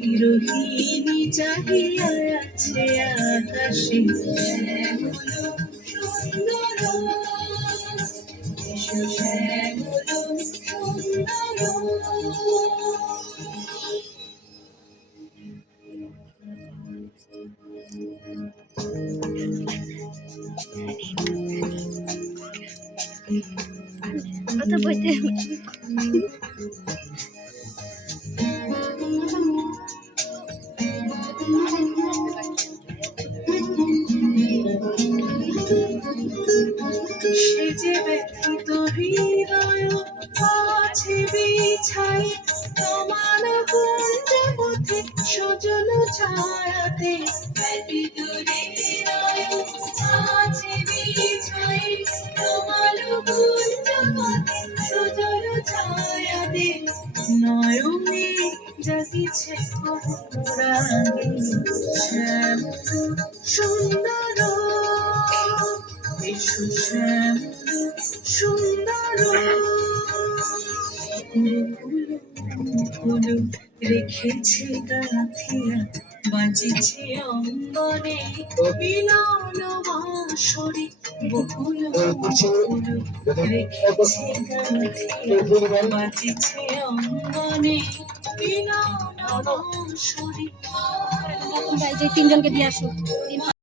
বিরোহিনী চাহিয়া আছে আকাশে কথা বলতে সে যে ব্যথিত হৃদয় আছে বিছাই তোমার কুঞ্জ পথে সজল ছায়াতে ব্যথিত হৃদয় আছে বিছাই তোমার কুঞ্জ পথে সজল ছায়াতে নয়নে জাগিছে অনুরাগে শ্যামল সুন্দর সুন্দর ফুল রেখেছে গাথিয়া বাজিছে অঙ্গনে মিলন বাঁশরি বহুল ফুল রেখেছে গাথিয়া বাজিছে অঙ্গনে মিলন বাঁশরি যে তিনজনকে দিয়ে আসো।